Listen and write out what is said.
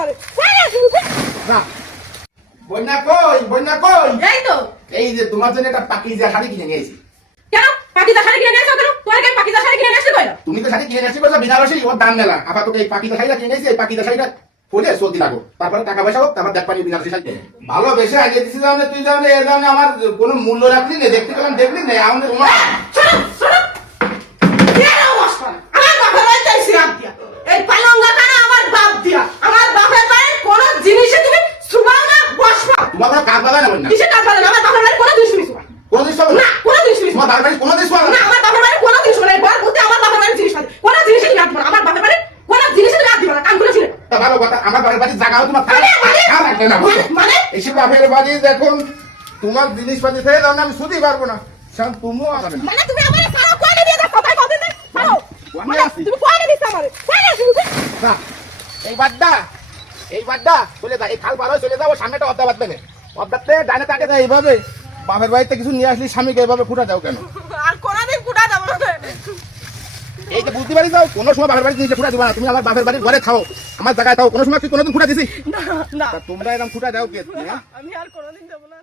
আমারে না বন্যা কই বন্যা কই এই তো এই যে তোমার জন্য একটা পাকিজা শাড়ি কিনে নিয়েছি। কেন পাকিজা শাড়ি কিনে নিয়েছো কেন তোর কি পাকিজা শাড়ি কিনে নিয়েছিস কইলা তুমি তো শাড়ি কিনে নিয়েছি বলছো বিনারসি ওর দাম মেলা আপাতত এই পাকিজা শাড়িটা কিনে নিয়েছি। এই পাকিজা শাড়িটা পরে চলতে লাগো তারপরে টাকা পয়সা হোক তারপর দেখ পানি বিনারসি শাড়ি ভালোবেসে আগে দিছি জানে তুই জানে এ জানে আমার কোনো মূল্য রাখলি না দেখতে পেলাম দেখলি না আমাদের তোমার আমার বাপের বাড়ি চাইছি রাত দিয়া এই পালঙ্গা কানা আমার বাপ দিয়া আমার বাপের বাড়ির কোন জিনিসে তুমি সুবাও না বসবা তোমার কোনো কাজ বাধা না বল না কিসে কাজ পারে আমার বাপের বাড়ির কোন জিনিস সুবা কোনো দিন সব না কোন জিনিস সুবা তোমার দাদার বাড়ি কোনো দিন সব না আমার বাপের বাড়ির কোন জিনিস সুবা বল বলতে আমার বাপের বাড়ির জিনিস কোন জিনিসে তুমি রাখবা আমার বাপের বাড়ির কোন জিনিসে তুমি রাখবা না কাম করে ছিলে তা ভালো কথা আমার বাড়ির বাড়ি জায়গা তোমার থাকে লাগবে না মানে এসে বাপের বাড়ি দেখুন তোমার জিনিসপাতি থেকে দাও না আমি শুধতেই পারবো না শান্ত তুমিও আসবে না মানে তুমি আমারে সারা কোয়ালে দিয়ে দাও কথাই কথা দেই ছাড়ো আমি আসি। তুমি কোয়ালে দিছ আমারে কোয়ালে না এই বাড্ডা চলে যা এই খাল পার হয়ে চলে যাও সামনেটা অর্ধা বাদ দেবে অর্ধাতে ডানে তাকে দেয় এইভাবে বাপের বাড়িতে কিছু নিয়ে আসলি স্বামীকে এইভাবে ফুটা দাও কেন আর কোনদিন কুটা যাব না এই যে বুদ্ধি বাড়ি যাও কোনো সময় বাপের বাড়িতে নিচে ফুটা দিবা না তুমি আমার বাপের বাড়ির ঘরে খাও আমার জায়গায় খাও কোনো সময় কি কোনোদিন ফুটা দিছি না তা তোমরা এরকম ফুটা দাও কে আমি আর কোনদিন দেব না